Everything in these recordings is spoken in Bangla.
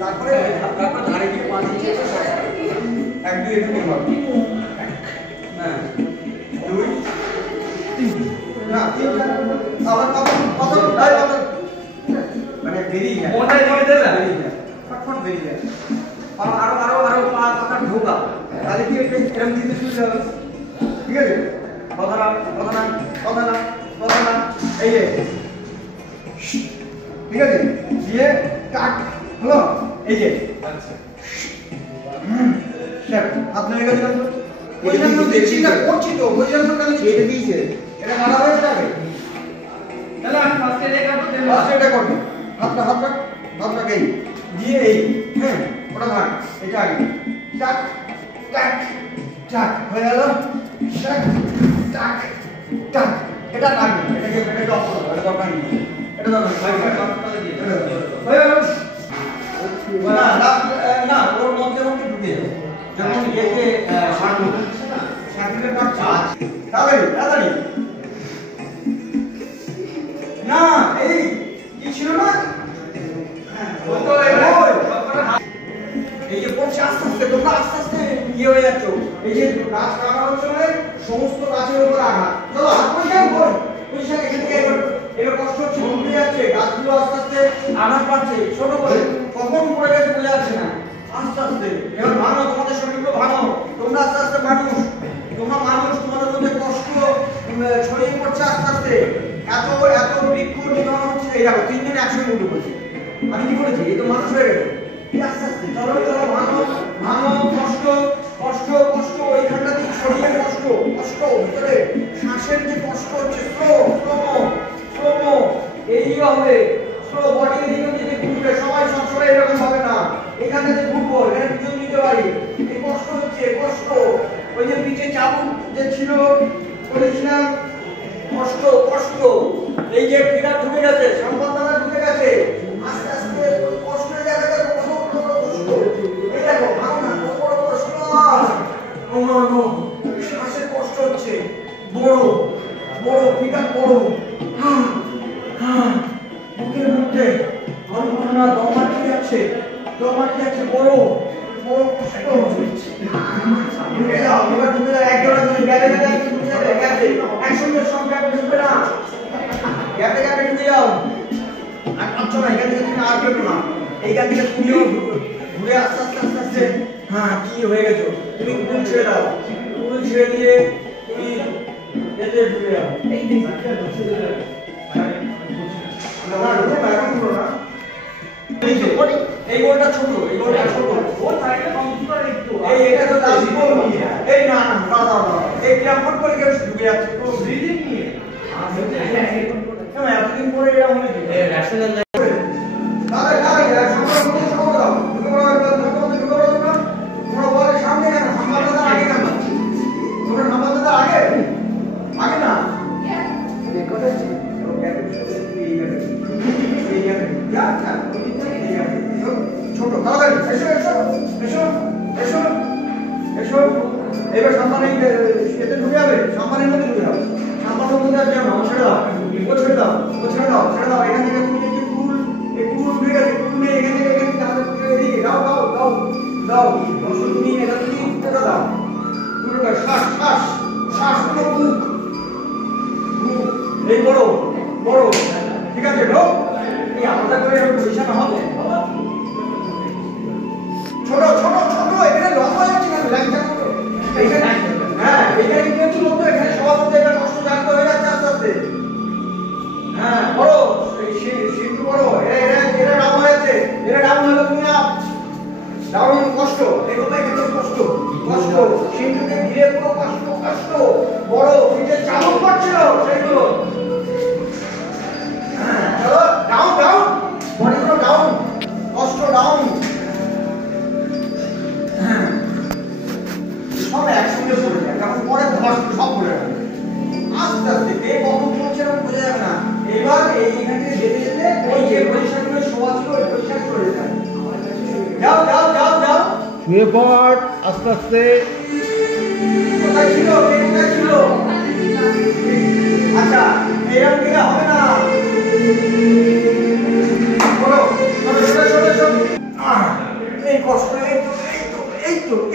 তারপরে ধারে গিয়ে 5 ইঞ্চি 1 2 এখানে করব। হ্যাঁ 2 3 না 3 আবার কত মানে বেরিয়ে যায় কোনটাই ধরে দেবে ফটফট বেরিয়ে যায় আরো পাতা ঢোকা তাহলে কি এরকম দিতে শুরু হবে ঠিক আছে কথা না এই যে ঠিক আছে দিয়ে কাট হলো এই যে আচ্ছা স্যার হাত লেগে গেছে না ওই জন্য দেখছিটা করছি তো ওই জন্য আমি ছেড়ে দিয়েছে এটা মারা হয়ে যাবে তাহলে আমি ফার্স্টে এটা করব হাতটা দিয়ে এই হ্যাঁ ওটা ভাগ এটা আগে টাক টাক টাক হয়ে গেল টাক টাক টাক এটা লাগবে এটা অফ করো এটা দরকার নেই এটা দরকার নেই হয়ে গেল না ওর মধ্যে ঢুকে যাবে যখন এতে সার্কিটের কাট তাড়াতাড়ি না এই কি ছিল না এই যে পড়ছে আস্তে আস্তে তোমরা আস্তে আস্তে ইয়ে হয়ে যাচ্ছ এই যে গাছ কাটা হচ্ছে মানে সমস্ত গাছের উপর আঘাত চলো পয়সা এখান থেকে এর কষ্ট হচ্ছে ঘুরে যাচ্ছে গাছগুলো আস্তে আস্তে আঘাত পাচ্ছে ছোট করে কখন পড়ে গেছে বোঝা যাচ্ছে না আস্তে আস্তে এবার ভাঙো তোমাদের শরীরগুলো ভাঙো তোমরা আস্তে আস্তে মানুষ তোমাদের মধ্যে কষ্ট ছড়িয়ে পড়ছে আস্তে আস্তে এত বৃক্ষ নিধন হচ্ছে এই দেখো 3 দিন একসঙ্গে উঠে পড়ছে আমি কি করেছি এই তো মানুষ হয়ে গেছে আস্তে আস্তে চলো ভাঙো কষ্ট ওইখানটা দিয়ে ছড়িয়ে কষ্ট ভিতরে শ্বাসের যে কষ্ট হচ্ছে স্লো এই হবে স্লো বডি দিকে ঘুরবে সবাই সবসময় এরকম হবে না এখান থেকে ঘুরবো এখানে পিছন দিতে পারি এই কষ্ট হচ্ছে ওই যে পিঠে চাবুক যে ছিল করেছিলাম কষ্ট এই যে ফিগার ঢুকে গেছে সম্পদনা ঢুকে গেছে আস্তে আস্তে কষ্টের জায়গাটা কষ্ট এই দেখো ভালো না বড় কষ্ট শ্বাসের কষ্ট হচ্ছে বড় ফিগার বড় বুকের মধ্যে ধর্মনা দম আটকে যাচ্ছে বড় কষ্ট ঢুকে যাও একজোড়া দুই গ্যাপে একসঙ্গে সব গ্যাপে ঢুকবে না গ্যাপে ঢুকে যাও আর কাঁপছো না এখান থেকে তুমি আর কেটো না এইখান থেকে তুমিও ঘুরে আস্তে হ্যাঁ কি হয়ে গেছো তুমি কুল ছেড়ে দাও কুল ছেড়ে দিয়ে তুমি এতে ঢুকে যাও এই গোলটা ছোট এটা তো এই না এই ক্যাম্পট করে কেউ ঢুকে যাচ্ছে তো ব্রিদিং নিয়ে এতদিন পরে এরা হয়েছে ন্যাশনাল এবার সম্মানের এতে ঢুকে যাবে সম্মানের মধ্যে ঢুকে যাও সম্মানের মধ্যে আর যাও ছেড়ে দাও এখান থেকে তুমি যে ফুল উঠে গেছে ফুল নিয়ে এখান থেকে এদিকে দাও তুমি এখান থেকে উঠতে দাও পুরোটা শ্বাস পুরো মুখ এই বড় ঠিক আছে ঢোক এই আলাদা করে পজিশন হবে ছোট এখানে লম্বা যাচ্ছে না ল্যাংচা এখানে হ্যাঁ এখানে কি হচ্ছে বলতো এখানে সবার মধ্যে একটা কষ্ট জাগ্রত হয়ে যাচ্ছে আস্তে আস্তে হ্যাঁ বড় সিন্ধু বড় এরা ডাউন হয়েছে হলো তুমি আপ ডাউন কষ্ট এগুলো কিন্তু কষ্ট সিন্ধুকে ঘিরে পুরো কষ্ট বড় পিঠে চালক করছিল সেগুলো হ্যাঁ চলো ডাউন বডিগুলো ডাউন কষ্ট ডাউন সব একসঙ্গে পড়ে যায় যখন পরে সব পড়ে যাবে আস্তে আস্তে কে কখন পৌঁছে বোঝা যাবে না এবার এইখান থেকে যেতে ওই যে পজিশনগুলো শোয়া ছিল ওই পজিশন চলে যায় যাও শুয়ে পড় আস্তে আস্তে কোথায় ছিল? কোথায় ছিল? আচ্ছা এরকম দিলে হবে না। বলো এই কষ্ট,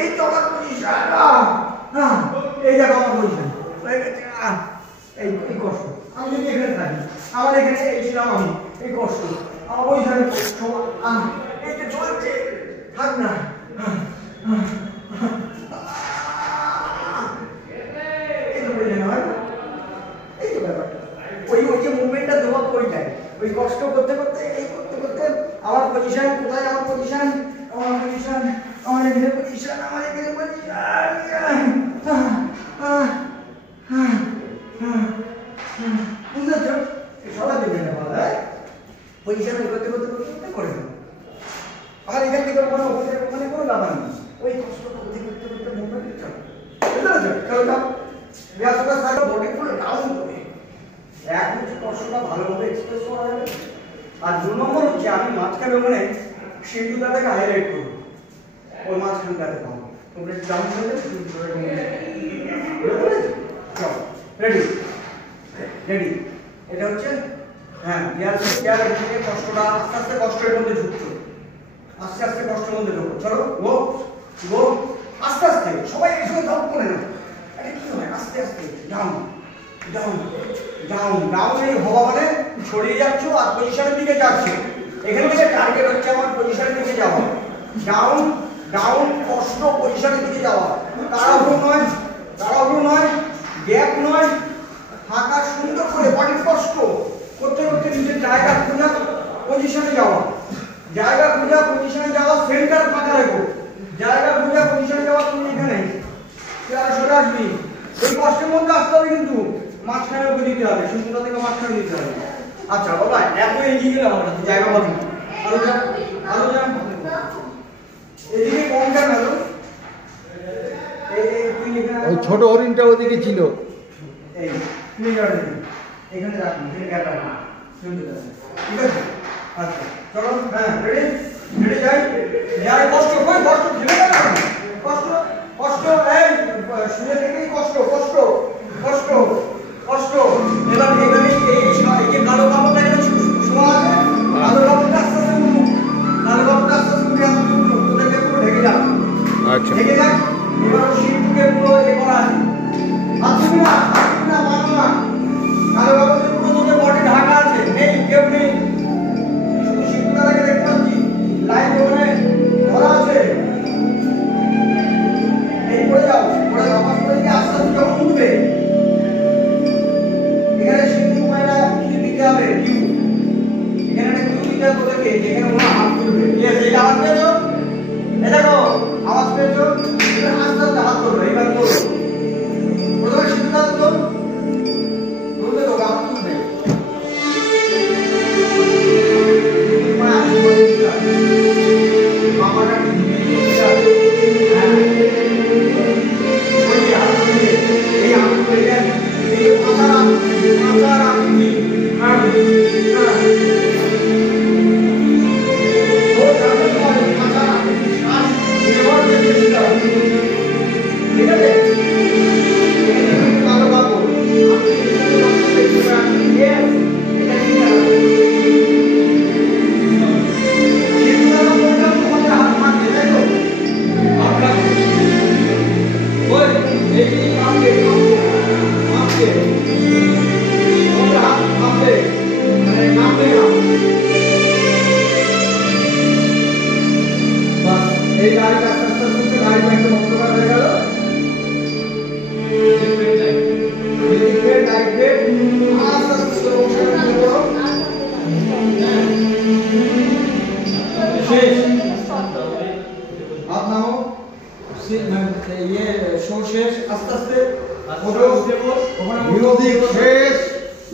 এই তো আমার পজিশন। এই দেখো আমার পজিশন এই কষ্ট। আমি যদি এখানে থাকি, আমার এখানে এই ছিলাম আমি, এই কষ্ট আমার পজিশনে এই যে চলছে, থাক না। এই তো পজিশন হয় না, এই তো ব্যাপারটা। ওই যে মুভমেন্টটা দেওয়া ওইটাই, ওই কষ্ট করতে করতে এই করতে করতে আমার পজিশন কোথায়? আমার পজিশন আমার এখানে পজিশন বুঝতে পারছো? সবাই দেবে না বলা হয় পজিশন করতে করতে করতে করে দেবো। আমার এখান থেকে ওখানে কোনো লাভ নেই, ওই কষ্ট করতে করতে করতে মুভমেন্ট চলো। বুঝতে পারছো? চলো যাও, ব্যাসটা থাকলে বডি পুরো ডাউন করে এক হচ্ছে কষ্টটা ভালোভাবে এক্সপ্রেস করা যাবে। আর 2 নম্বর হচ্ছে আমি মাঝখানে ওখানে সিন্ধুটাকে হাইলাইট করবো, ওই মাঝখানটাতে পাবো। তোমরা ডাউন করলে রেডি। এটা হচ্ছে হ্যাঁ ইয়ার থেকে কষ্টটা আস্তে আস্তে কষ্টের মধ্যে ঢুকছো, আস্তে আস্তে কষ্টের মধ্যে ঢুকো। চলো গো গো আস্তে আস্তে সবাই একসঙ্গে ধাপ করে না। এটা কি হয়? আস্তে আস্তে ডাউন ডাউন ডাউন ডাউন। এই হওয়া মানে ছড়িয়ে যাচ্ছ আর পজিশনের দিকে যাচ্ছ। এখান থেকে টার্গেট হচ্ছে আমার পজিশনের দিকে যাওয়া। ডাউন ডাউন কষ্ট পজিশনের দিকে যাওয়া। তাড়াহুড়ো নয়, গ্যাপ নয়, ফাঁকা সুন্দর করে বডি কষ্ট করতে করতে নিজের জায়গা খোঁজা, পজিশনে যাওয়া। জায়গা খোঁজা, পজিশনে যাওয়া, সেন্টার ফাঁকা রেখো। জায়গা খোঁজা, পজিশনে যাওয়া। তুমি এখানে সরে আসবি। এই কষ্টের মধ্যে আসতে হবে, কিন্তু মাঝখানে ওকে দিতে হবে, সুন্দরতা থেকে মাঝখানে দিতে হবে। আচ্ছা বাবা এত এগিয়ে গেলে হবে না, জায়গা পাবি না। আরো যা এদিকে কম কেন হলো? ওই ছোট হরিণটা ওদিকে ছিল। এই তুমি এখানে রাখুন, গ্যাপ রাখুন, ঠিক আছে? আচ্ছা চলো, হ্যাঁ রেডি যাই। কষ্ট ঠেলে না, কষ্ট এই শুনে থেকেই কষ্ট। এবার এখানে এই যে কালো কাপড়টা এখানে শোয়া আছে, কালো কাপড়টা আস্তে আস্তে উঠুক, ওদেরকে পুরো ঢেকে যাক। আচ্ছা ঢেকে যাক। এবার শিল্পকে পুরো করা আছে। আসবি না মানো না, কালো কাপড়ে পুরো তোদের বডি ঢাকা আছে, কেউ নেই, শুধু শিল্পটাকে দেখতে পাচ্ছি, লাইন ওখানে ধরা আছে। এই পড়ে যাও নামাজ পড়ে গিয়ে আস্তে আস্তে যখন উঠবে, এখানে শিল্পী মায়েরা কিছু দিতে হবে, এখানে একটা কিউ দিতে হবে তোদেরকে, যেখানে ওরা হাত তুলবে। ঠিক আছে? এই আওয়াজ পেয়েছো? এই দেখো আওয়াজ পেয়েছো? আস্তে আস্তে হাত তুলবে। এইবার তোলো, প্রথমে শিল্পটা তুলবে তো হাত তুলবে। মামাটা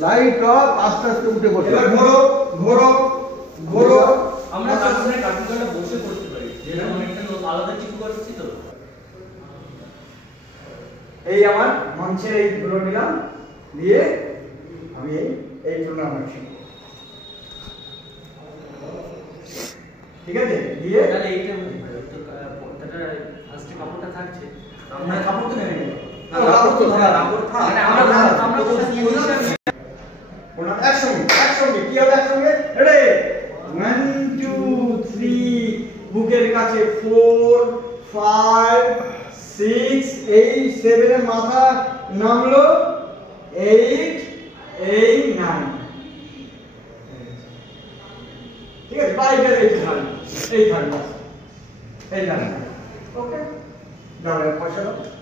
লাইট অফ, আস্তে আস্তে উঠে পড়ে। এবার ঘোরো। আমরা সামনে কার্যক্রমে বসে করতে পারি, যেটা অনেকটা আলাদা কিছু করছি তো। এই আমার মঞ্চের এই ধুলো নিলাম, দিয়ে আমি এই ধুলো নামাচ্ছি। ঠিক আছে? দিয়ে তাহলে এইটা তো পর্দাটা ফার্স্টে কাপড়টা থাকছে, আমরা কাপড় তো নেই কাপড় তো ধরা কাপড় থাক মানে আমরা একসঙ্গে কি হবে একসঙ্গে রেডি 1 2 3 বুকের কাছে 4 5 6 8 7 এর মাথা নামলো 8 8 9 ঠিক আছে বাইরে এই থাকবে ওকে দাঁড়াও পয়সা দাও